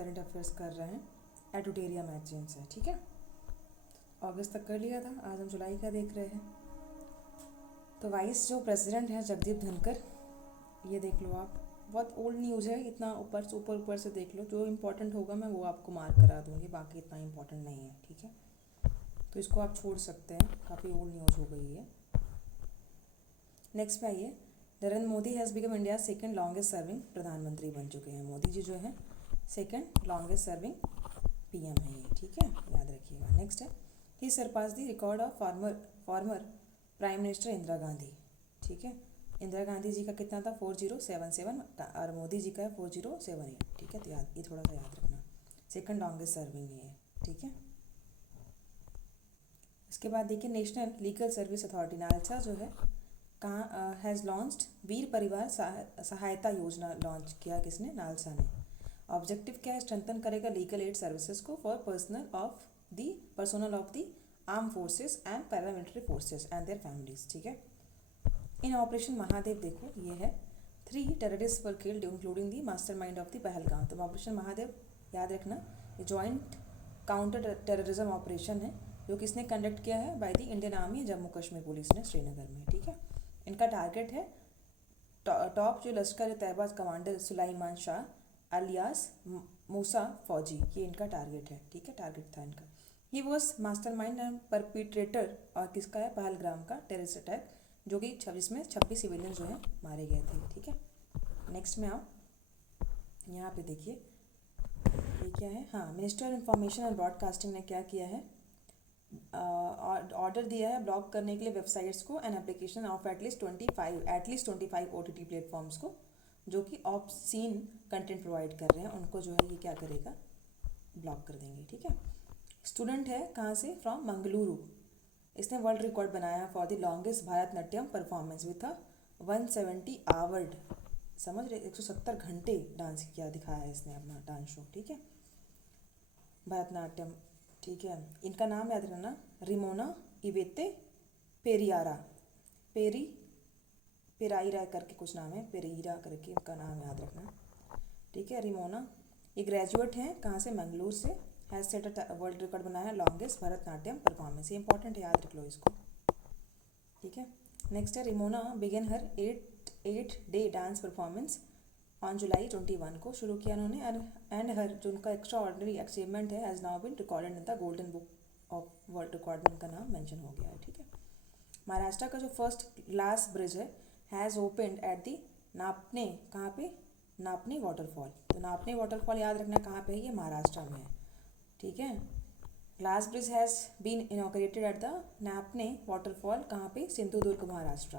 Current affairs कर रहे हैं एडुटेरिया मैगजीन से, ठीक है। अगस्त तक कर लिया था, आज हम जुलाई का देख रहे हैं। तो वाइस जो प्रेसिडेंट हैं जगदीप धनकर, ये देख लो आप, बहुत ओल्ड न्यूज़ है, इतना ऊपर से देख लो, जो इम्पोर्टेंट होगा मैं वो आपको मार्क करा दूँगी, बाकी इतना इम्पोर्टेंट नहीं है, ठीक है। तो इसको आप छोड़ सकते हैं, काफ़ी ओल्ड न्यूज़ हो गई है। नेक्स्ट पे आइए, Narendra Modi has become India second longest serving प्रधानमंत्री बन चुके हैं। मोदी जी जो है सेकेंड लॉन्गेस्ट सर्विंग पीएम है ये, ठीक है, याद रखिएगा। नेक्स्ट है, he surpass the record of former prime minister Indira Gandhi, ठीक है। इंदिरा गांधी जी का कितना था 4077 और मोदी जी का है 4078, ठीक है। तो याद, ये थोड़ा सा याद रखना, सेकेंड लॉन्गेस्ट सर्विंग है, ठीक है। इसके बाद देखिए, national legal service authority NALSA जो है कहाँ हैज़ लॉन्च्ड वीर परिवार सहायता योजना लॉन्च किया, किसने, नालसा ने। ऑब्जेक्टिव क्या है, स्ट्रेंथन करेगा लीगल एड सर्विसेज को for personal of the arm forces and paramilitary forces and their families, ठीक है। इन ऑपरेशन महादेव देखो, ये है 3 terrorist were killed including the mastermind of the Pahalgam. तो ऑपरेशन महादेव याद रखना, ये जॉइंट काउंटर टेररिज्म ऑपरेशन है जो किसने कंडक्ट किया है, by the Indian army, Jammu Kashmir police ने, श्रीनगर में, ठीक है। इनका टारगेट है टॉप जो लश्कर तैयबा कमांडर सुलाइमान शाह अलियास मूसा फौजी, ये इनका टारगेट है, ठीक है, टारगेट था इनका। He was mastermind and perpetrator, और किसका है, पहलगाम का टेररिस्ट अटैक, जो कि 26 सिविलियन जो है मारे गए थे, ठीक है। नेक्स्ट में आओ, यहाँ पे देखिए ये क्या है, हाँ, मिनिस्टर इंफॉर्मेशन एंड ब्रॉडकास्टिंग ने क्या किया है, ऑर्डर दिया है ब्लॉक करने के लिए वेबसाइट्स को and application of at least 25 OTT platforms को जो कि ऑब्सीन कंटेंट प्रोवाइड कर रहे हैं, उनको जो है ये क्या करेगा, ब्लॉक कर देंगे, ठीक है। स्टूडेंट है कहाँ से, फ्रॉम मंगलुरु, इसने वर्ल्ड रिकॉर्ड बनाया for the longest Bharatanatyam performance with 170 आवर्ड, समझ रहे, 170 घंटे डांस किया, दिखाया है इसने अपना डांस शो, ठीक है, भरतनाट्यम, ठीक है। इनका नाम याद रखना, रिमोना इवेते पेरियारा, पेराइरा करके कुछ नाम है, पेरीरा करके इनका नाम याद रखना, ठीक है। रिमोना ये ग्रेजुएट हैं कहाँ से, मंगलूर से, has set a world record बनाया लॉन्गेस्ट भरतनाट्यम परफॉर्मेंस, ये इंपॉर्टेंट है, याद रख लो इसको, ठीक है। नेक्स्ट है, Remona began her 8 day dance performance on July 21 को शुरू किया उन्होंने, एंड हर जो उनका एक्स्ट्रा ऑर्डनरी अचीवमेंट है has now been recorded in the golden book of world record में उनका नाम मेंशन हो गया है, ठीक है। महाराष्ट्र का जो फर्स्ट ग्लास ब्रिज है हैज़ ओपनड एट दी नापने, कहाँ पे, नापने वाटरफॉल। तो नापने वाटरफॉल याद रखना कहाँ पे है, ये महाराष्ट्र में है, ठीक है। Glass bridge has been inaugurated at the Napne waterfall, कहाँ पे, Sindhudurg, Maharashtra.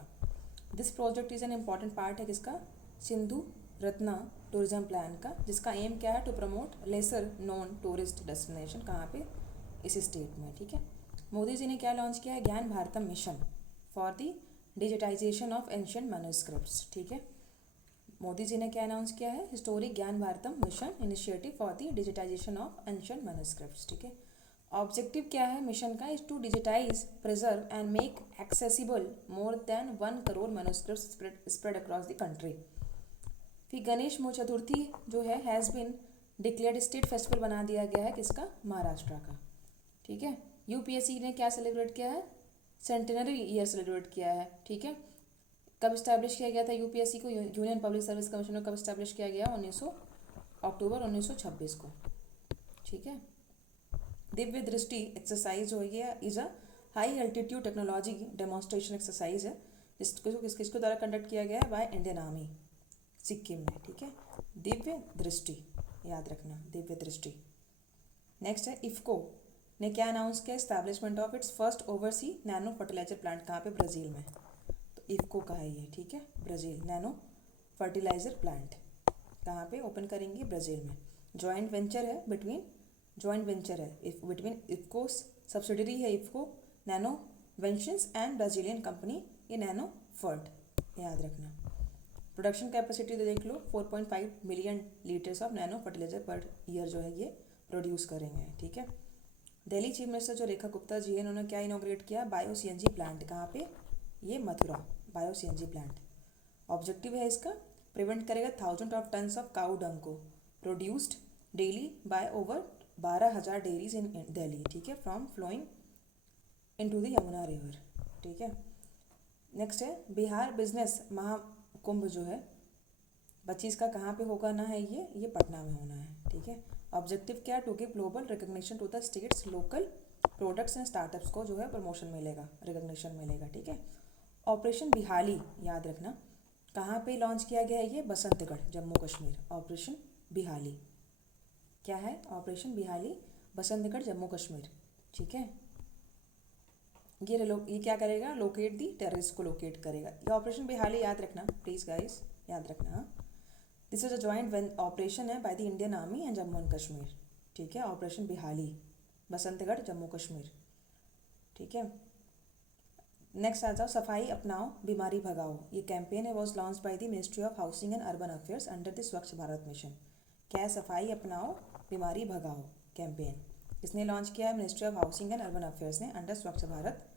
This project is an important part है किसका, सिंधु रत्ना टूरिज्म प्लान का, जिसका एम क्या है, to promote lesser known tourist destination, कहाँ पे, इस स्टेट में, ठीक है। मोदी जी ने क्या लॉन्च किया है, Gyan Bharatam mission for the digitization of ancient manuscripts, ठीक है। मोदी जी ने क्या अनाउंस किया है, historic Gyan Bharatam mission initiative for the digitization of ancient manuscripts, ठीक है। ऑब्जेक्टिव क्या है मिशन का, is to digitize, preserve and make accessible more than 1 crore manuscripts spread across the country. फिर गणेश चतुर्थी जो है has been declared state festival बना दिया गया है, किसका, महाराष्ट्र का, ठीक है। यूपीएससी ने क्या सेलिब्रेट किया है, सेंटेनरी ईयर सेलिब्रेट किया है, ठीक है। कब इस्टेब्लिश किया गया था यूपीएससी को, यूनियन पब्लिक सर्विस कमीशन को कब इस्टेब्लिश किया गया, अक्टूबर 1926 को, ठीक है। दिव्य दृष्टि एक्सरसाइज जो है is a high altitude technology demonstration exercise है, किसके द्वारा कंडक्ट किया गया है, बाय इंडियन आर्मी, सिक्किम में, ठीक है। दिव्य दृष्टि याद रखना, दिव्य दृष्टि। नेक्स्ट है, इफ्को ने क्या अनाउंस किया, establishment of its first overseas nano fertilizer plant, कहाँ पे, ब्राज़ील में। तो इफ्को का है ये, ठीक है, ब्राज़ील, नैनो फर्टिलाइजर प्लांट कहाँ पे ओपन करेंगे, ब्राज़ील में। जॉइंट वेंचर है बिटवीन इफ्को, सब्सिडरी है IFFCO nano ventures and Brazilian company ये नैनो फर्ट, याद रखना। प्रोडक्शन कैपेसिटी तो देख लो, 4.5 million litres of nano fertiliser per year जो है ये प्रोड्यूस करेंगे, ठीक है। दिल्ली चीफ मिनिस्टर जो रेखा गुप्ता जी है, इन्होंने क्या इनोग्रेट किया, बायो सीएनजी प्लांट, कहाँ पे, ये Mathura, bio CNG plant. Objective है इसका, प्रिवेंट करेगा 1000 of tons of cow dung को produced daily by over 12,000 dairies in Delhi, ठीक है, from flowing into the Yamuna river, ठीक है। नेक्स्ट है बिहार बिजनेस महाकुंभ जो है 25 का कहाँ पे होगा ना है, ये पटना में होना है, ठीक है। ऑब्जेक्टिव क्या, to give global recognition to the state's local products and startups को जो है प्रमोशन मिलेगा, रिकग्निशन मिलेगा, ठीक है। ऑपरेशन बिहाली याद रखना, कहाँ पे लॉन्च किया गया है, ये बसंतगढ़ जम्मू कश्मीर। ऑपरेशन बिहाली क्या है, ऑपरेशन बिहाली बसंतगढ़ जम्मू कश्मीर, ठीक है। ये क्या करेगा, लोकेट दी टेररिस्ट को लोकेट करेगा। ये ऑपरेशन बिहाली याद रखना प्लीज़ गाइस, याद रखना। This is a joint operation है by the Indian army and Jammu and Kashmir, ठीक है। ऑपरेशन बिहाली बसंतगढ़ जम्मू कश्मीर, ठीक है। नेक्स्ट आ जाओ, सफाई अपनाओ बीमारी भगाओ। ये कैंपेन है was launch by the ministry of housing and urban affairs under the स्वच्छ भारत मिशन। क्या है, सफाई अपनाओ बीमारी भगाओ कैंपेन किसने लॉन्च किया है, ministry of housing and urban affairs ने अंडर स्वच्छ भारत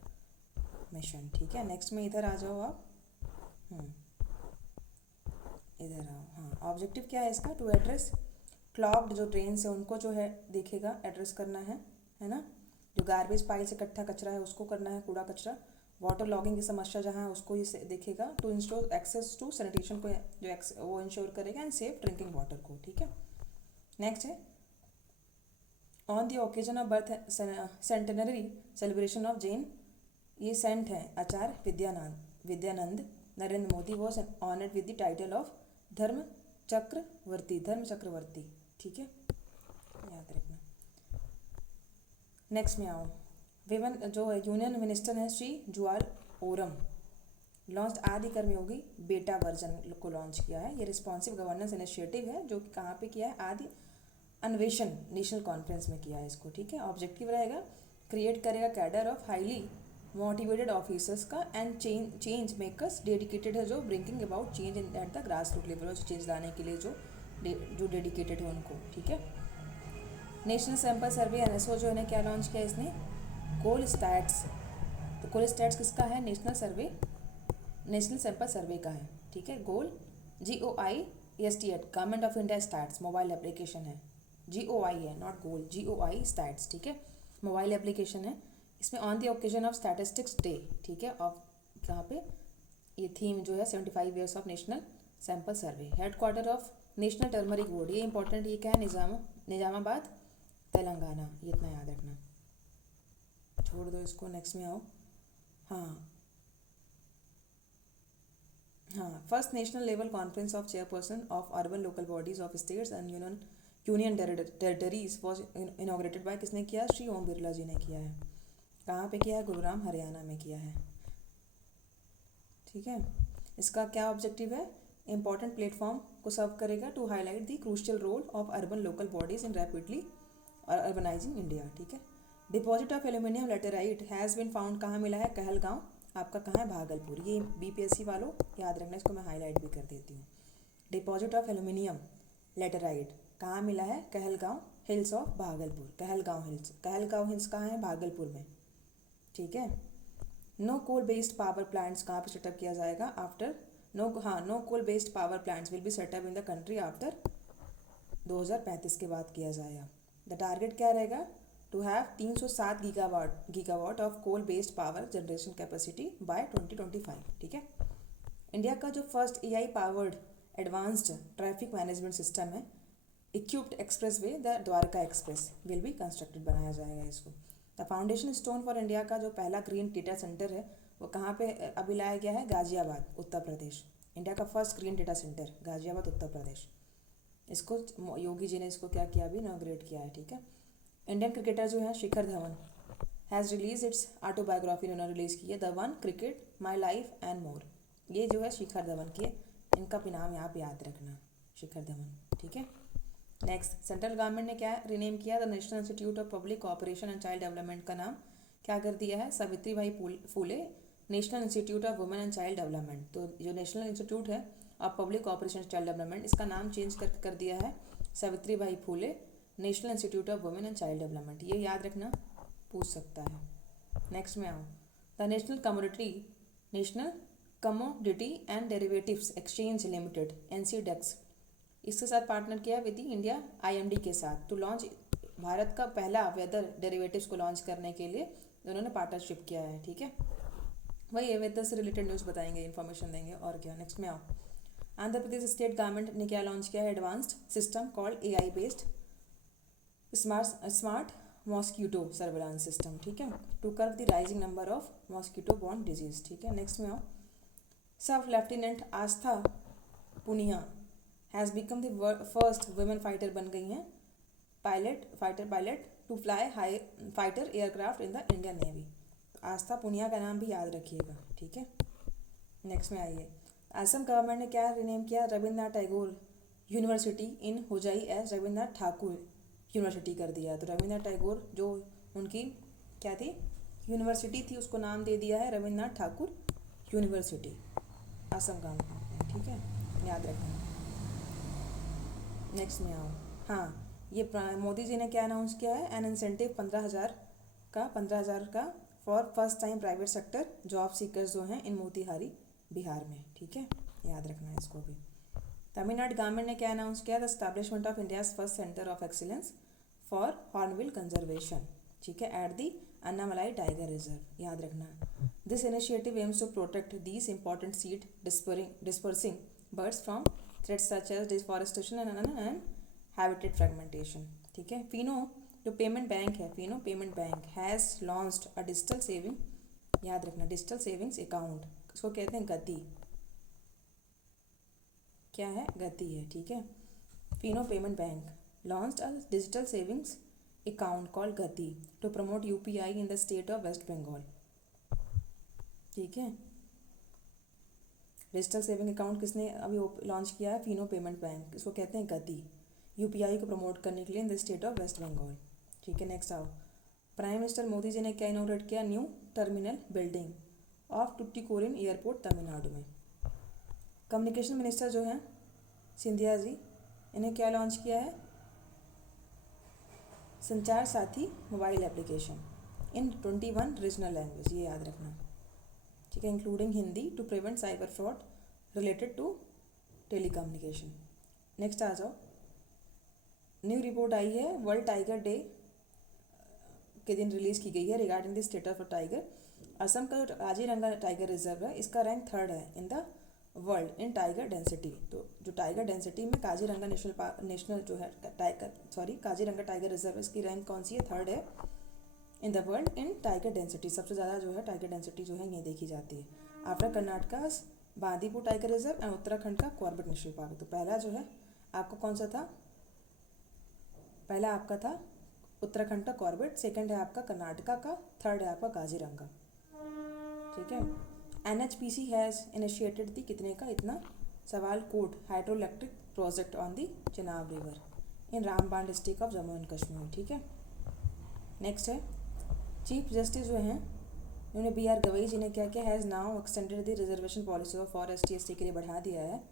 मिशन, ठीक है। नेक्स्ट में इधर आ जाओ आप, इधर आओ। हाँ, ऑब्जेक्टिव क्या है इसका, टू एड्रेस क्लॉग्ड जो ट्रेन से उनको जो है देखेगा, एड्रेस करना है ना। जो गार्बेज पाइल से इकट्ठा कचरा है उसको करना है, कूड़ा कचरा। वाटर लॉगिंग की समस्या जहाँ है उसको ये देखेगा। To ensure access to sanitation को जो वो इंश्योर करेगा एंड सेफ ड्रिंकिंग वाटर को, ठीक है। नेक्स्ट है on the occasion of birth centenary celebration of Jain, ये सेंट है Acharya Vidyanand Narendra Modi was honoured with the title of Dharma Chakravarti, ठीक है, याद रखना। नेक्स्ट में आओ, विवन जो है यूनियन मिनिस्टर है श्री जुआल ओरम लॉन्च आदि कर्मयोगी बेटा वर्जन को लॉन्च किया है। ये रिस्पॉन्सिव गवर्नेंस इनिशिएटिव है जो कि कहाँ पे किया है, आदि अन्वेषण नेशनल कॉन्फ्रेंस में किया है इसको, ठीक है। ऑब्जेक्टिव रहेगा क्रिएट करेगा cadre of highly motivated officers का एंड चेंज मेकर्स डेडिकेटेड है जो bringing about change in at the grass root level, change लाने के लिए जो डेडिकेटेड है उनको, ठीक है। नेशनल सैंपल सर्वे एनएसओ जो है क्या लॉन्च किया इसने, कोल स्टैट्स। तो कोल स्टैट्स किसका है, नेशनल सैंपल सर्वे का है, ठीक है। गोल GOI government of India stats mobile application है, GOI है नॉट गोल, GOI स्टैट्स, ठीक है, मोबाइल एप्लीकेशन है। इसमें on the occasion of statistics day, ठीक है, और यहाँ पे ये थीम जो है 75 years of national sample survey. Headquarter of national turmeric board, ये इंपॉर्टेंट, ये क्या है, निजामाबाद तेलंगाना, ये इतना याद रखना, छोड़ दो इसको। नेक्स्ट में आओ, हाँ first national level conference of chairperson of urban local bodies of states and union territories was inaugurated bye किसने किया, श्री ओम बिरला जी ने किया है। कहाँ पे किया है, गुरुग्राम हरियाणा में किया है, ठीक है। इसका क्या ऑब्जेक्टिव है, इंपॉर्टेंट प्लेटफॉर्म को सर्व करेगा to highlight the crucial role of urban local bodies in rapidly urbanizing India, ठीक है। Deposit of aluminium laterite has been found कहाँ मिला है, कहलगांव, आपका कहाँ है, भागलपुर। ये BPSC वालों याद रखना, इसको मैं हाईलाइट भी कर देती हूँ। डिपॉजिट ऑफ एल्यूमिनियम लेटेराइट कहाँ मिला है, Kahalgaon hills of Bhagalpur, Kahalgaon hills कहाँ है, भागलपुर में, ठीक है। No coal based power plants कहाँ पर सेटअप किया जाएगा, after no coal based power plants will be set up in the country after 2035 के बाद किया जाएगा। द टारगेट क्या रहेगा, to have 307 gigawatt of coal based power generation capacity by 2025, ठीक है। इंडिया का जो first AI powered advanced traffic management system है equipped express way the Dwarka express will be constructed, बनाया जाएगा इसको। The foundation stone for India का जो पहला ग्रीन डेटा सेंटर है वो कहाँ पे अभी लाया गया है, गाजियाबाद उत्तर प्रदेश। इंडिया का first green data centre Ghaziabad Uttar Pradesh, इसको योगी जी ने इसको क्या किया, अभी इनॉग्रेट किया है, ठीक है। इंडियन क्रिकेटर जो है Shikhar Dhawan has release its autobiography, इन्होंने रिलीज़ की है, the one cricket my life and more. ये जो है शिखर धवन की, इनका भी नाम यहाँ पे याद रखना, शिखर धवन, ठीक है। नेक्स्ट, सेंट्रल गवर्नमेंट ने क्या रिनेम किया, the national institute of public cooperation and child development का नाम क्या कर दिया है, Savitribai Phule national institute of women and child development. तो जो नेशनल इंस्टीट्यूट है of public cooperation and child development, इसका नाम चेंज कर दिया है Savitribai Phule national institute of women and child डेवलपमेंट, ये याद रखना, पूछ सकता है। नेक्स्ट में आओ, the national commodity and derivatives exchange limited NCDEX, इसके साथ पार्टनर किया विद द इंडिया IMD के साथ टू लॉन्च, भारत का पहला वेदर डेरिवेटिव्स को लॉन्च करने के लिए उन्होंने पार्टनरशिप किया है। ठीक है, वही है, वेदर से रिलेटेड न्यूज़ बताएंगे, इन्फॉर्मेशन देंगे और क्या। नेक्स्ट में आओ, आंध्र प्रदेश स्टेट गवर्नमेंट ने क्या लॉन्च किया है, advanced system called AI based smart mosquito surveillance system. ठीक है, to curb the rising number of mosquito borne disease. ठीक है, नेक्स्ट में आओ, सब lieutenant Astha Punia has become the first women fighter बन गई हैं fighter pilot to fly high fighter aircraft in the Indian navy. Astha Punia का नाम भी याद रखिएगा। ठीक है, नेक्स्ट में आइए, असम गवर्नमेंट ने क्या रिनेम किया, रविंद्रनाथ टैगोर यूनिवर्सिटी इन होजाई एज रविंद्रनाथ ठाकुर यूनिवर्सिटी कर दिया। तो रविंद्रनाथ टैगोर जो उनकी क्या थी यूनिवर्सिटी थी, उसको नाम दे दिया है रविंद्रनाथ ठाकुर यूनिवर्सिटी, असम गवर्नमेंट ने। ठीक है, याद रखना। नेक्स्ट में आओ, हाँ, ये मोदी जी ने क्या अनाउंस किया है, एन इंसेंटिव 15,000 का for first time private sector job seekers जो हैं इन मोतीहारी बिहार में। ठीक है, याद रखना है इसको भी। तमिलनाडु गवर्नमेंट ने क्या अनाउंस किया, the establishment of India's first centre of excellence for hornbill conservation. ठीक है, at the Annamalai tiger reserve, याद रखना। This initiative aims to protect these important seed dispersing birds from threats such as deforestation and habitat fragmentation. ठीक है, फिनो जो payment bank है, Fino payment bank has launched a digital saving, याद रखना, digital savings account, इसको कहते हैं गति, क्या है, गति है। ठीक है, Fino payment bank launched a digital savings account called Gati to promote UPI in the state of West Bengal. ठीक है, डिजिटल सेविंग अकाउंट किसने अभी लॉन्च किया है, फिनो पेमेंट बैंक, इसको कहते हैं गति, UPI को प्रमोट करने के लिए in the state of West Bengal. ठीक है, नेक्स्ट आओ, प्राइम मिनिस्टर मोदी जी ने क्या इनोग्रेट किया, new terminal building of Tuticorin airport Tamil Nadu में। कम्युनिकेशन मिनिस्टर जो हैं सिंधिया जी, इन्हें क्या लॉन्च किया है, Sanchar Saathi mobile application in 21 regional language, ये याद रखना। ठीक है, including Hindi to prevent cyber fraud related to telecommunication. Next आ जाओ, न्यू रिपोर्ट आई है, वर्ल्ड टाइगर डे के दिन रिलीज़ की गई है regarding the status of tiger. Assam का जो काजीरंगा टाइगर रिजर्व है, इसका रैंक 3rd है in the world in tiger density. तो जो टाइगर डेंसिटी में काजीरंगा नेशनल जो है काजीरंगा टाइगर रिजर्व, इसकी रैंक कौन सी है, 3rd है in the world in tiger density. सबसे ज़्यादा जो है टाइगर डेंसिटी जो है ये देखी जाती है after Karnataka Bandipur tiger reserve and Uttarakhand का कॉर्बेट नेशनल पार्क। तो पहला जो है आपका कौन सा था, पहला आपका था उत्तराखंड का कॉर्बेट, सेकंड है आपका कर्नाटका का, 3rd है आपका काजीरंगा। ठीक है, NHPC हैज़ इनिशिएटेड दी कितने का, इतना Sawalkot hydroelectric project on the Chenab river in Ramban district of Jammu and Kashmir. ठीक है, नेक्स्ट है, चीफ जस्टिस जो हैं उन्होंने BR गवई जी ने क्या किया, has now extended the reservation policy of for ST/ST के लिए बढ़ा दिया है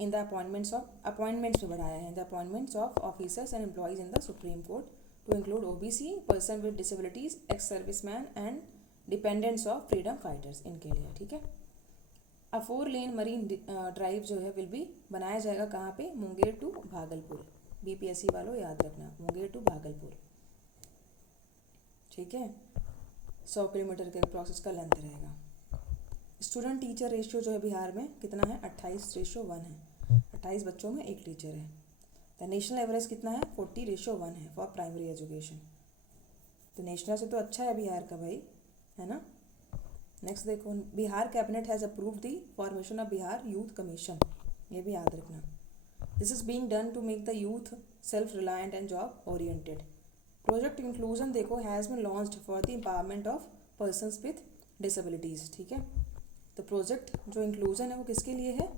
इन द अपॉइंटमेंट्स में बढ़ाया है in the appointments of officers and employees in the supreme court to include OBC, person with disabilities, ex serviceman and dependents of freedom fighters, इनके लिए। ठीक है, अ 4-लेन मरीन ड्राइव जो है विल बी बनाया जाएगा कहाँ पे, मुंगेर टू भागलपुर। BPSC वालों याद रखना, मुंगेर टू भागलपुर। ठीक है, 100 किलोमीटर के प्रोसेस का लेंथ रहेगा। स्टूडेंट टीचर रेशियो जो है बिहार में कितना है, 28:1 है, 28 बच्चों में एक टीचर है। द नेशनल एवरेज कितना है, 40:1 है फॉर प्राइमरी एजुकेशन। तो नेशनल से तो अच्छा है बिहार का भाई, है ना। नेक्स्ट देखो, Bihar cabinet has approved the formation of Bihar youth commission, ये भी याद रखना। This is being done to make the youth self reliant and job oriented. Project inclusion देखो has been launched for the empowerment of persons with disabilities. ठीक है, तो project जो inclusion है वो किसके लिए है,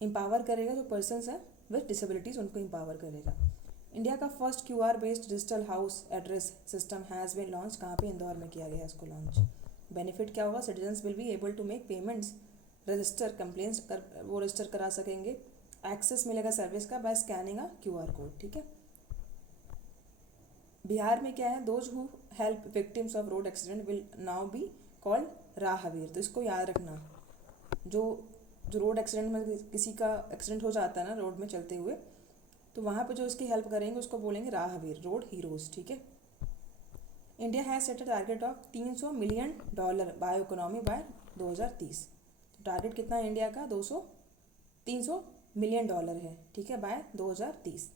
एम्पावर करेगा जो पर्सन्स हैं विथ डिसेबिलिटीज़, उनको एम्पावर करेगा। इंडिया का first QR based digital house address system has been launch, कहाँ पे, इंदौर में किया गया इसको लॉन्च। बेनिफिट क्या होगा, citizens will be able to make payments, register complaints वो रजिस्टर करा सकेंगे, एक्सेस मिलेगा सर्विस का by scanning a QR code. ठीक है, बिहार में क्या है, those who help victims of road accident will now be called Rahveer. तो इसको याद रखना, जो जो रोड एक्सीडेंट में किसी का एक्सीडेंट हो जाता है ना रोड में चलते हुए, तो वहाँ पे जो उसकी हेल्प करेंगे उसको बोलेंगे राहवीर, रोड हीरोज़, ठीक है। India has set a target of $300 million bio economy bye 2030। तो टारगेट कितना है इंडिया का? 300 मिलियन डॉलर है, ठीक है, बाय 2030।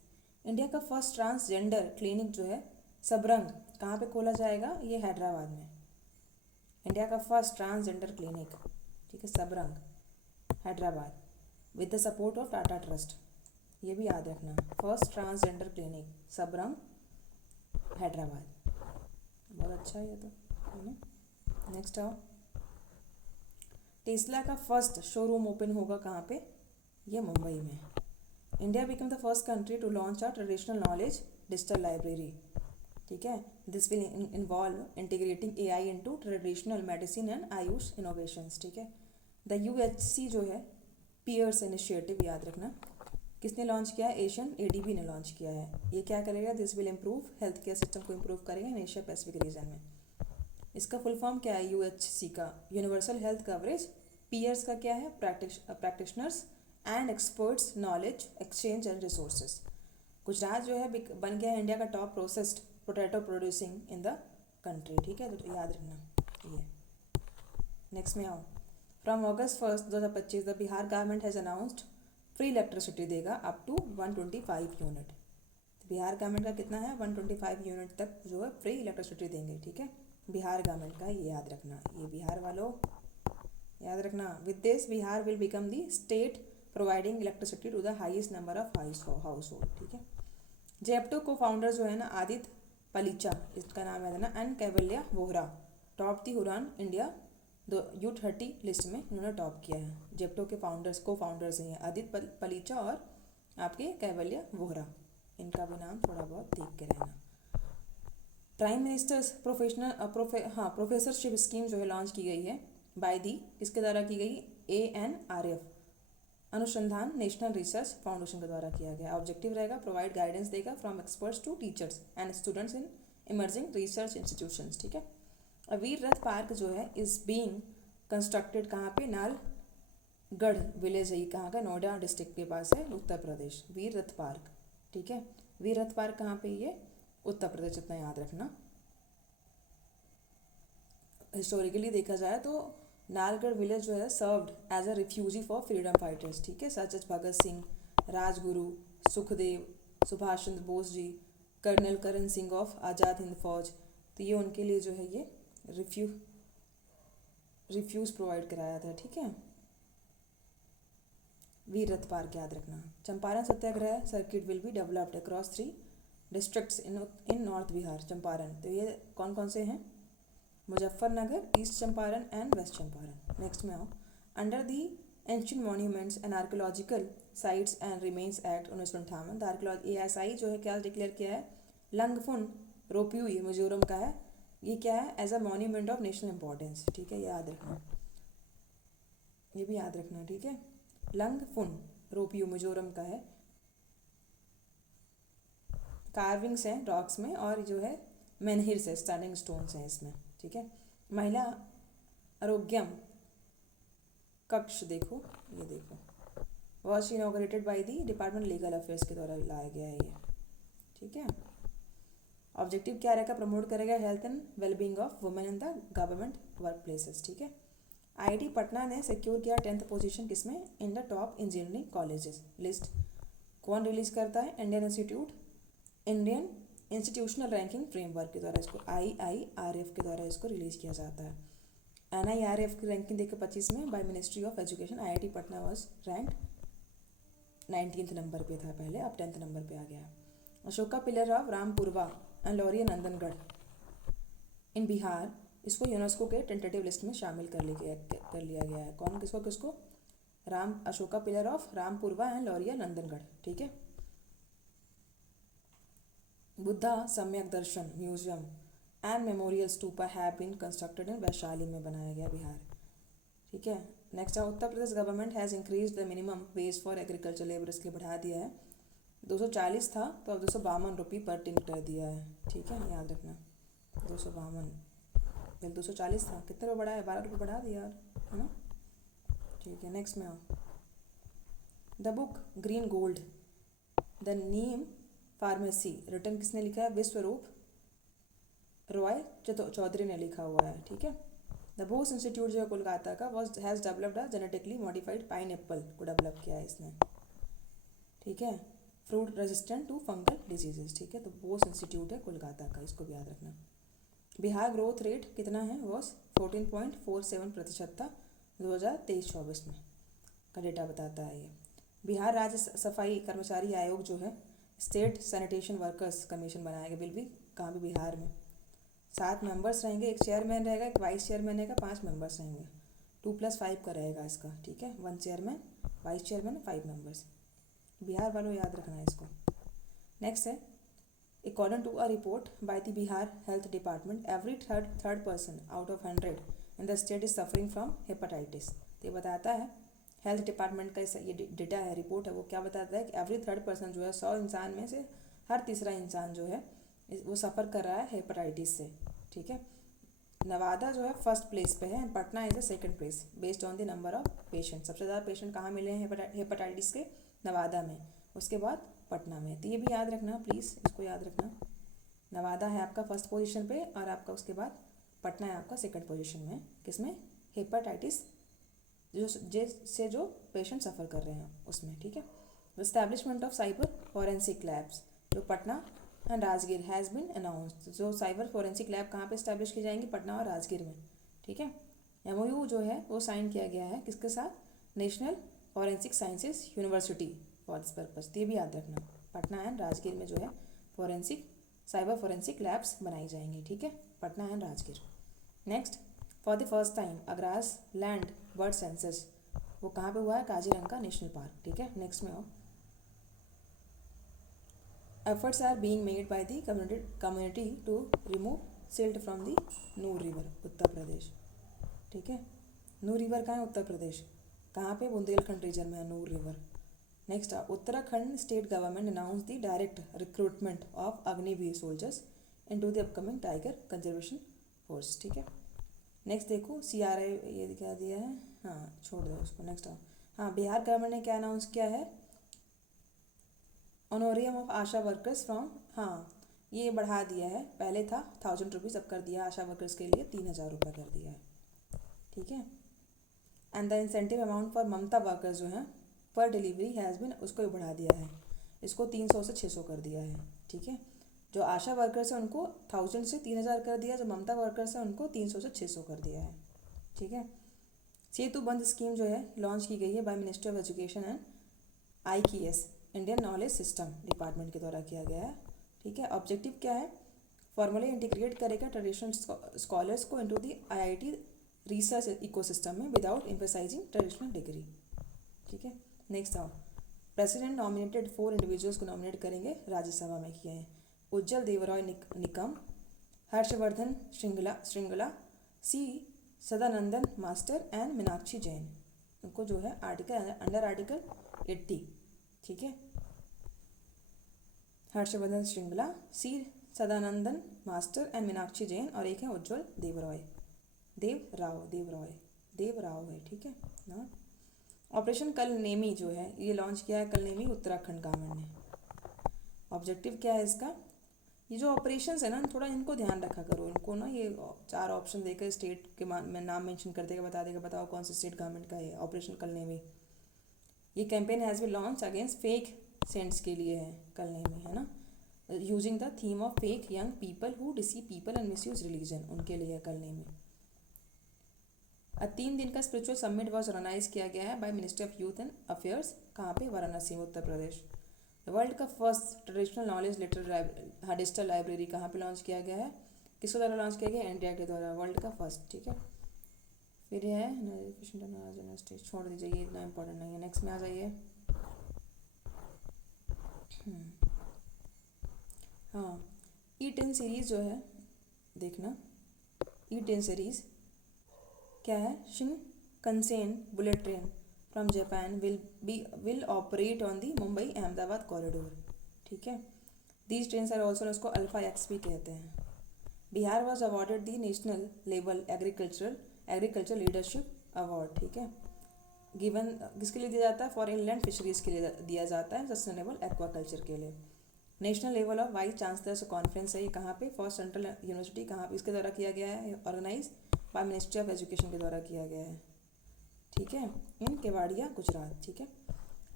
इंडिया का फर्स्ट ट्रांसजेंडर क्लिनिक जो है सबरंग, कहाँ पे खोला जाएगा? ये हैदराबाद में। इंडिया का फर्स्ट ट्रांसजेंडर क्लिनिक, ठीक है, Sabrang, Hyderabad, with the support of Tata trust. ये भी याद रखना, first transgender clinic Sabrang, Hyderabad. बहुत अच्छा है ये तो, है ना। नेक्स्ट आओ, टेस्ला का फर्स्ट शोरूम ओपन होगा कहाँ पे? ये मुंबई में। India become the first country to launch a traditional knowledge digital library, ठीक है। This will involve integrating AI into traditional medicine and AYUSH innovations, ठीक है। द UHC जो है पीयर्स इनिशिएटिव, याद रखना, किसने लॉन्च किया है? एशियन ADB ने लॉन्च किया है। ये क्या करेगा? This will improve health care system को इम्प्रूव करेगा इन एशिया पैसिफिक रीजन में। इसका फुल फॉर्म क्या है? UHC का यूनिवर्सल हेल्थ कवरेज। पीयर्स का क्या है? Practitioners and experts knowledge exchange and resources. Gujarat जो है बन गया है इंडिया का top processed potato producing in the country, ठीक है, तो याद रखना ये। नेक्स्ट में आओ, from August 1 2025 the Bihar government has announced free electricity देगा अप टू 125 यूनिट। तो बिहार गवर्नमेंट का कितना है? 125 यूनिट तक जो है फ्री इलेक्ट्रिसिटी देंगे, ठीक है, बिहार गवर्नमेंट का, ये याद रखना। ये बिहार वालों याद रखना, with this Bihar will become the state providing electricity to the highest number of household, ठीक है। जेप्टो को फाउंडर जो है ना आदित्य पलीचा, इसका नाम है ना, and Kaivalya Vohra top the Hurun India U30 list में उन्होंने टॉप किया है। जेप्टो के को फाउंडर्स हैं आदित्य पलीचा और आपके कैवल्या वोहरा, इनका भी नाम थोड़ा बहुत देख के रहना। प्राइम मिनिस्टर्स प्रोफेसरशिप स्कीम जो है लॉन्च की गई है बाय दी, किसके द्वारा की गई? ANRF, अनुसंधान नेशनल रिसर्च फाउंडेशन के द्वारा किया गया। ऑब्जेक्टिव रहेगा प्रोवाइड गाइडेंस देगा from experts to teachers and students in emerging research institutions, ठीक है। वीर रथ पार्क जो है इज बीइंग कंस्ट्रक्टेड कहाँ पे? नालगढ़ विलेज है, कहाँ का? नोएडा डिस्ट्रिक्ट के पास है, उत्तर प्रदेश। वीर रथ पार्क, ठीक है, वीर रथ पार्क कहाँ पे? ये उत्तर प्रदेश, इतना याद रखना। हिस्टोरिकली देखा जाए तो नालगढ़ विलेज जो है served as a refugee for freedom fighters, ठीक है, such as Bhagat Singh, Rajguru, Sukhdev, Subhash Chandra Bose ji, colonel Karan Singh of Azad Hind Fauj. तो ये उनके लिए जो है ये रिफ्यूज प्रोवाइड कराया था, ठीक है। वीर रथ पार्क याद रखना। Champaran Satyagraha circuit will be developed across 3 districts in north Bihar, Champaran. तो ये कौन कौन से हैं? Muzaffarnagar, east Champaran and west Champaran. Next में आओ, under the ancient monuments and archaeological sites and remains act 1958 the ASI जो है क्या डिक्लेयर किया है? लंगफुन रोप्यू, ये मिजोरम का है, ये क्या है? As a monument of national importance, ठीक है, याद रखना, ये भी याद रखना, ठीक है। लंगफुन रोप्यू मिजोरम का है, कार्विंग्स हैं रॉक्स में और जो है मेनहिर्स है, स्टैंडिंग स्टोन्स हैं इसमें, ठीक है। महिला आरोग्यम कक्ष देखो, ये देखो, was inaugurated by the department legal affairs के द्वारा लाया गया है ये, ठीक है। ऑब्जेक्टिव क्या रहेगा? प्रमोट करेगा health and wellbeing of women in the government work places, ठीक है। IIT पटना ने सिक्योर किया 10th पोजीशन किसमें? In the top engineering colleges list. कौन रिलीज करता है? इंडियन इंस्टीट्यूशनल रैंकिंग फ्रेमवर्क के द्वारा इसको IIRF के द्वारा इसको रिलीज किया जाता है। NIRF की रैंकिंग देखकर 25 में bye ministry of education IIT Patna was rank 19th number पे था पहले, अब 10th नंबर पे आ गया है। Ashoka pillar of Rampurva and Lauriya Nandangarh in Bihar, इसको यूनेस्को के टेंटेटिव लिस्ट में शामिल कर लिया गया है। कौन किसको? Ashoka pillar of Rampurva and Lauriya Nandangarh, ठीक है। Buddha Samyak Darshan museum and memorial stupa have been constructed in Vaishali में बनाया गया बिहार, ठीक है। नेक्स्ट है Uttar Pradesh government has increase the minimum wage for agriculture labour, इसके बढ़ा दिया है, 240 था तो अब 252 रुपये पर टिन कर दिया है, ठीक है, याद रखना। 252 पहले 240 था, कितने रुपये बढ़ा है? 12 रुपये बढ़ा दिया यार, है ना, ठीक है। नेक्स्ट में आओ, the book green gold the Neem pharmacy return किसने लिखा है? विश्वरूप रॉय चौधरी ने लिखा हुआ है, ठीक है। द बोस इंस्टीट्यूट जो है कोलकाता का was has developed a genetically modified pineapple को डेवलप किया है इसने, ठीक है। Fruit resistant to fungal diseases, ठीक है। तो बोस इंस्टीट्यूट है कोलकाता का, इसको भी याद रखना। बिहार ग्रोथ रेट कितना है? वॉज 14.47% था 2023-24 में का डेटा बताता है ये। बिहार राज्य सफाई कर्मचारी आयोग जो है स्टेट सैनिटेशन वर्कर्स कमीशन बनाया गया, बिल भी कहाँ भी बिहार में। 7 मेंबर्स रहेंगे, एक चेयरमैन रहेगा, एक वाइस चेयरमैन रहेगा, 5 मेंबर्स रहेंगे। 2+5 का रहेगा इसका, ठीक है। 1 chairman, vice chairman, 5 members. Bihar वालों याद रखना है इसको। नेक्स्ट है, according to a report by the Bihar health department every third person out of 100 in the state is suffering from hepatitis. तो ये बताता है हेल्थ डिपार्टमेंट का ये डेटा है, रिपोर्ट है, वो क्या बताता है कि एवरी थर्ड पर्सन जो है 100 इंसान में से हर तीसरा इंसान जो है वो सफ़र कर रहा है हेपेटाइटिस से, ठीक है। नवादा जो है फर्स्ट प्लेस पे है and Patna is the second place based on the number of patient. सबसे ज़्यादा पेशेंट कहाँ मिले हैं हेपेटाइटिस के? नवादा में, उसके बाद पटना में। तो ये भी याद रखना प्लीज़, इसको याद रखना। नवादा है आपका फर्स्ट पोजीशन पे और आपका उसके बाद पटना है आपका सेकंड पोजीशन में, किसमें? हेपेटाइटिस जिससे जो पेशेंट सफ़र कर रहे हैं उसमें, ठीक है। Establishment of cyber forensic labs जो Patna and Rajgir has been announced. जो साइबर फॉरेंसिक लैब कहाँ पे इस्टेब्लिश की जाएंगी? पटना और राजगीर में, ठीक है। MOU जो है वो साइन किया गया है किसके साथ? National forensic sciences university for this purpose. ये भी याद रखना, पटना एंड राजगीर में जो है साइबर फॉरेंसिक लैब्स बनाई जाएंगी, ठीक है, Patna and Rajgir. Next, for the first time a grass land bird census, वो कहाँ पे हुआ है? काजीरंगा नेशनल पार्क, ठीक है। नेक्स्ट में हो, efforts are being made by the community to remove silt from the Noor river, Uttar Pradesh, ठीक है। नूर रिवर कहाँ है? उत्तर प्रदेश, कहाँ पे? बुंदेलखंड रीजन में है Noor river. Next, Uttarakhand state government announce the direct recruitment of Agniveer soldiers into the upcoming tiger conservation force, ठीक है। नेक्स्ट देखो, CRI ये क्या दिया है, हाँ छोड़ दो उसको। नेक्स्ट हाँ, बिहार गवर्नमेंट ने क्या अनाउंस किया है? ऑनोरियम ऑफ आशा वर्कर्स फ्रॉम, हाँ ये बढ़ा दिया है, पहले था 1000 रुपीज़, अब कर दिया आशा वर्कर्स के लिए 3000 रुपये कर दिया है, ठीक है। And the incentive amount for Mamata workers जो है पर डिलीवरी हैज़ बिन, उसको भी बढ़ा दिया है, इसको 300 से 600 कर दिया है, ठीक है। जो आशा वर्कर्स है उनको 1000 से 3000 कर दिया, जो ममता वर्कर्स है उनको 300 से 600 कर दिया है, ठीक है। सेतु बंद स्कीम जो है लॉन्च की गई है bye ministry of education and IKS Indian knowledge system department के द्वारा किया गया है, ठीक है। ऑब्जेक्टिव क्या है? फॉर्मली इंटीग्रेट करेगा ट्रेडिशनल स्कॉलर्स को into the IIT research ecosystem में विदाउट एम्फेसाइजिंग ट्रेडिशनल डिग्री, ठीक है। नेक्स्ट आओ, प्रेसिडेंट नॉमिनेटेड 4 इंडिविजुअल्स को नॉमिनेट करेंगे, राज्यसभा में किए हैं। Ujjwal Deorao Nikam, Harshvardhan Shringla, C Sadanandan master and Meenakshi Jain, उनको जो है अंडर आर्टिकल 80, ठीक है। Harshvardhan Shringla, C Sadanandan master and Meenakshi Jain, और एक है उज्जवल देवराव है, ठीक है ना। ऑपरेशन कल नेमी जो है ये लॉन्च किया है, कल नेमी उत्तराखंड गवर्नमेंट ने। ऑब्जेक्टिव क्या है इसका? ये जो ऑपरेशंस है ना, थोड़ा इनको ध्यान रखा करो, इनको ना ये 4 ऑप्शन देकर स्टेट के में नाम मेंशन कर देगा, बता देगा बताओ कौन सी स्टेट गवर्नमेंट का है ऑपरेशन कल नेमी। ये campaign has been launch against fake saints के लिए है कल नेमी, है ना, using the theme of fake young people who deceive people and misuse religion, उनके लिए है कल नेमी। 3 दिन का स्पिरिचुअल समिट वॉज ऑर्गेनाइज किया गया है bye ministry of youth and affairs, कहाँ पे? वाराणसी में, उत्तर प्रदेश। वर्ल्ड का first traditional knowledge digital library कहाँ पे लॉन्च किया गया है? किसके द्वारा लॉन्च किया गया? इंडिया के द्वारा, वर्ल्ड का फर्स्ट, ठीक है। फिर ये है छोड़ दीजिए, ये इतना इंपॉर्टेंट नहीं है। नेक्स्ट में आ जाइए। हाँ, E10 सीरीज़ जो है देखना, E10 सीरीज़ क्या है? Shinkansen bullet train from Japan will operate on the Mumbai Ahmedabad corridor, ठीक है। दीज ट्रेन्स आर ऑल्सो, उसको अल्फा एक्स भी कहते हैं। Bihar was awarded the national level agriculture leadership award, ठीक है। गिवन किसके लिए दिया जाता है? फॉर इनलैंड फिशरीज के लिए दिया जाता है, सस्टेनेबल एक्वाकल्चर के लिए। National level of vice chancellors conference है ये कहाँ पे? फॉर सेंट्रल यूनिवर्सिटी कहाँ पे इसके द्वारा किया गया है? Organize by ministry of education के द्वारा किया गया है, ठीक है, इन केवाड़िया गुजरात, ठीक है।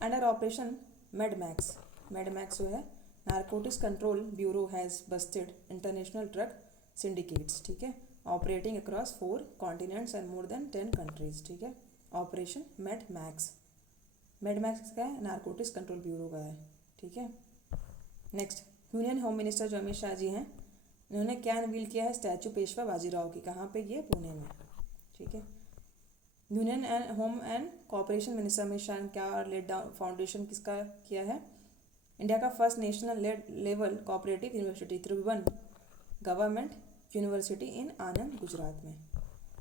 अंडर ऑपरेशन मेडमैक्स, मेडमैक्स जो है narcotics control bureau has Busted international drug syndicates, ठीक है, operating across 4 continents and more than 10 countries, ठीक है। ऑपरेशन मेडमैक्स, मेडमैक्स का है? नारकोटिक्स कंट्रोल ब्यूरो का है, ठीक है। नेक्स्ट, यूनियन होम मिनिस्टर जो अमित शाह जी हैं, इन्होंने क्या अनवील किया है? स्टैचू पेशवा बाजीराव की, कहाँ पे? ये पुणे में, ठीक है। Union and home and cooperation minister Amit Shah ने क्या लेड डाउन फाउंडेशन किसका किया है? इंडिया का first national level cooperative university Tribhuvan government university in Anand Gujarat में।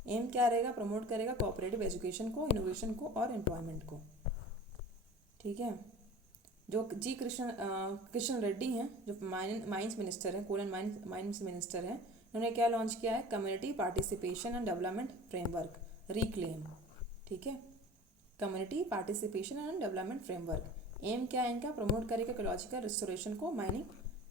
एम क्या रहेगा? प्रमोट करेगा कोऑपरेटिव एजुकेशन को, इनोवेशन को और एम्प्लॉयमेंट को, ठीक है। जो जी कृष्ण रेड्डी हैं जो माइंस मिनिस्टर हैं, कोल एंड माइंस मिनिस्टर हैं, उन्होंने क्या लॉन्च किया है? Community participation and development framework reclaim, ठीक है, community participation and development framework. Aim क्या है इनका? प्रमोट करेगा इकोलॉजिकल रिस्टोरेशन को माइनिंग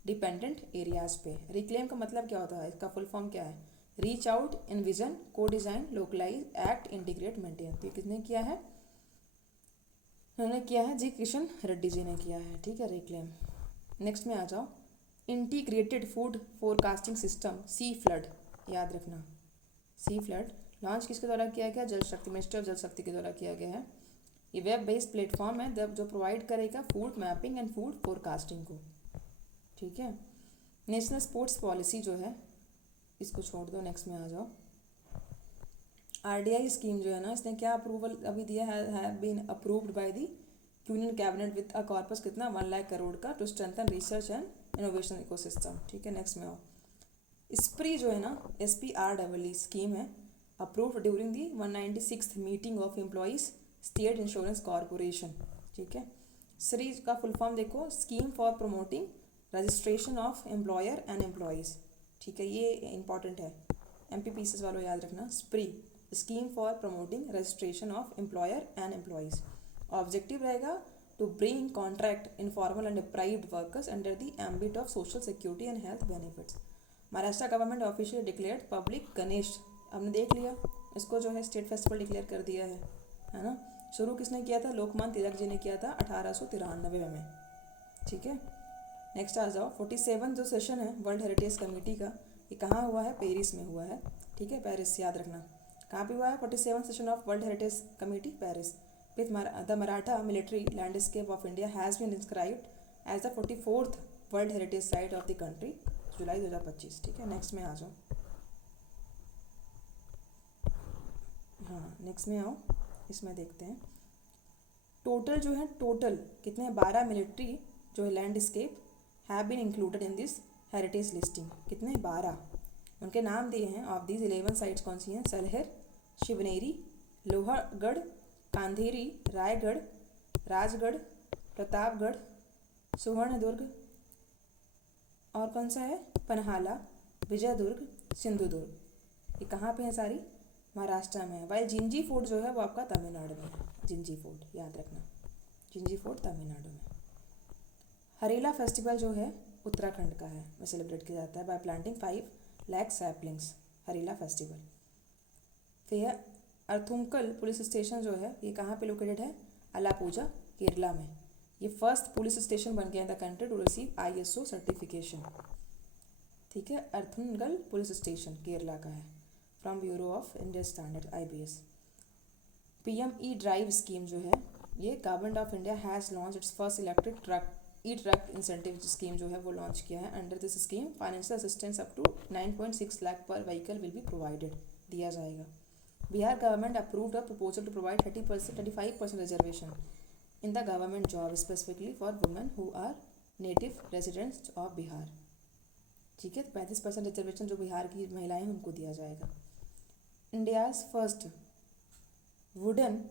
डिपेंडेंट एरियाज पे। रिक्लेम का मतलब क्या होता है? इसका फुल फॉर्म क्या है? रीच आउट, इनविजन, को design, localise, act, integrate, maintain. तो ये किसने किया है? उन्होंने किया है जी किशन रेड्डी जी ने किया है, ठीक है, रिक्लेम। नेक्स्ट में आ जाओ, इंटीग्रेटेड फूड फोरकास्टिंग सिस्टम सी फ्लड, याद रखना, सी फ्लड लॉन्च किसके द्वारा किया गया? जल शक्ति, मिनिस्ट्री ऑफ जल शक्ति के द्वारा किया गया है। ये वेब बेस्ड प्लेटफॉर्म है जो प्रोवाइड करेगा food mapping and food forecasting को, ठीक है। नेशनल स्पोर्ट्स पॉलिसी जो है इसको छोड़ दो, नेक्स्ट में आ जाओ। आरडीआई स्कीम जो है ना, इसने क्या अप्रूवल अभी दिया है? Been approved by the union cabinet with a corpus कितना? 1 लाख करोड़ का to strengthen research and innovation ecosystem, ठीक है। नेक्स्ट में आओ, स्प्री जो है ना, SPREE स्कीम है, approved during the 196th meeting of employees state insurance corporation, ठीक है। स्री का फुल फॉर्म देखो, scheme for promoting registration of employer and employees, ठीक है, ये इंपॉर्टेंट है, MPPCs वालों याद रखना। Spree scheme for promoting registration of employer and employees. Objective रहेगा to bring contract informal and deprived workers under the ambit of social security and health benefits. Maharashtra government official declared public Ganesh, हमने देख लिया, इसको जो है स्टेट फेस्टिवल डिक्लेयर कर दिया है ना। शुरू किसने किया था? लोकमान्य तिलक जी ने किया था 1893 में, ठीक है। नेक्स्ट आ जाओ, 47 जो सेशन है वर्ल्ड हेरिटेज कमेटी का, ये कहाँ हुआ है? पेरिस में हुआ है, ठीक है, पेरिस, याद रखना। कहाँ पे हुआ है? 47 session of world heritage committee, Paris. With the Maratha military landscape of India has been inscribed as the 44th world heritage site of the country, July 2025, ठीक है। नेक्स्ट में आ जाओ, हाँ नेक्स्ट में आओ, इसमें देखते हैं टोटल जो है, टोटल कितने? 12 मिलिट्री जो है landscape have been included in this heritage listing, कितने? 12। उनके नाम दिए हैं, ऑफ दीज 11 साइट्स कौन सी हैं? सलहेर, शिवनेरी, लोहागढ़, कांधेरी, रायगढ़, राजगढ़, प्रतापगढ़, सुवर्णदुर्ग, और कौन सा है? पनहाला, विजयदुर्ग, सिंधुदुर्ग। ये कहाँ पे है सारी? महाराष्ट्र में है। वाइल जिंजी फोर्ट जो है वो आपका तमिलनाडु में है, जिंजी फोर्ट याद रखना, जिंजी फोर्ट तमिलनाडु में। हरेला फेस्टिवल जो है उत्तराखंड का है, में सेलिब्रेट किया जाता है bye planting 5 lakh saplings, Harela festival. फिर अर्थुंकल पुलिस स्टेशन जो है ये कहाँ पे लोकेटेड है? अलापुजा, केरला में। ये फर्स्ट पुलिस स्टेशन बन गया in the country to receive ISO certification, ठीक है। अर्थुंगल पुलिस स्टेशन केरला का है, from bureau of Indian standard IBS। PM E drive scheme जो है, ये government of India has launch its first electric truck E truck incentive scheme जो है वो लॉन्च किया है। Under this scheme financial assistance up to 9.6 lakh per vehicle will be provided, दिया जाएगा। Bihar government approved a proposal to provide 35% reservation in the government job specifically for women who are native residents of Bihar, ठीक है। 35% reservation जो बिहार की महिलाएं हैं उनको दिया जाएगा। इंडियाज़ फर्स्ट वुडन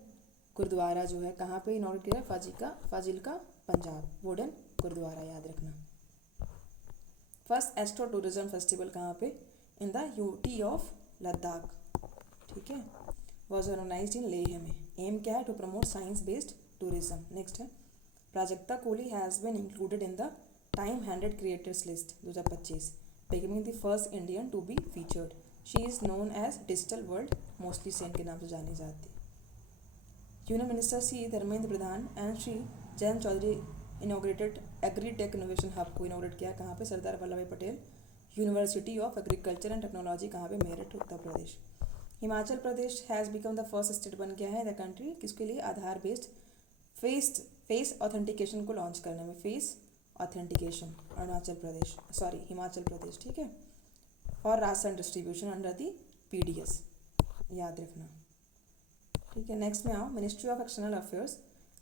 गुरुद्वारा जो है कहाँ पे इनॉग्रेट किया है? फाजिल्का पंजाब, वुडन गुरुद्वारा याद रखना। फर्स्ट एस्ट्रो टूरिज्म फेस्टिवल कहाँ पे? In the UT of Ladakh, ठीक है, वॉज ऑर्गेनाइज्ड इन लेह में, एम क्या है? To promote science based tourism. Next है Prajakta Kohli has been included in the Time 100 creators list 2025, becoming the first Indian to be featured. She is known as digital world MostlySane के नाम से जानी जाती है। यूनियन मिनिस्टर सी Dharmendra Pradhan and Shri Jayant Chaudhary inaugurated agri tech innovation hub को inaugurate किया कहाँ पे? Sardar Vallabh Bhai Patel university of agriculture and technology कहाँ पे? Meerut Uttar Pradesh. Himachal Pradesh has become the first state बन गया है द कंट्री किसके लिए? आधार बेस्ड फेस ऑथेंटिकेशन को लॉन्च करने में। फेस ऑथेंटिकेशन अरुणाचल प्रदेश हिमाचल प्रदेश, ठीक है। और ration distribution under the PDS, याद रखना, ठीक है। नेक्स्ट में आओ, ministry of external affairs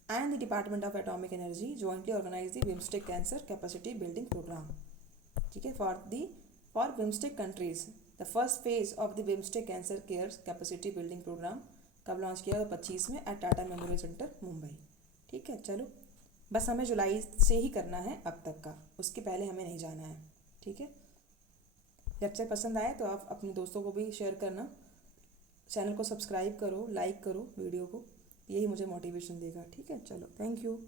and the department of atomic energy jointly organise the BIMSTEC cancer capacity building programme, ठीक है। For BIMSTEC countries the first phase of the BIMSTEC cancer care capacity building programme कब launch किया? 25 में at Tata Memorial Centre Mumbai, ठीक है। चलो बस हमें जुलाई से ही करना है अब तक का, उसके पहले हमें नहीं जाना है, ठीक है। लेक्चर पसंद आए तो आप अपने दोस्तों को भी शेयर करना, चैनल को सब्सक्राइब करो, लाइक करो वीडियो को, यही मुझे मोटिवेशन देगा, ठीक है। चलो थैंक यू।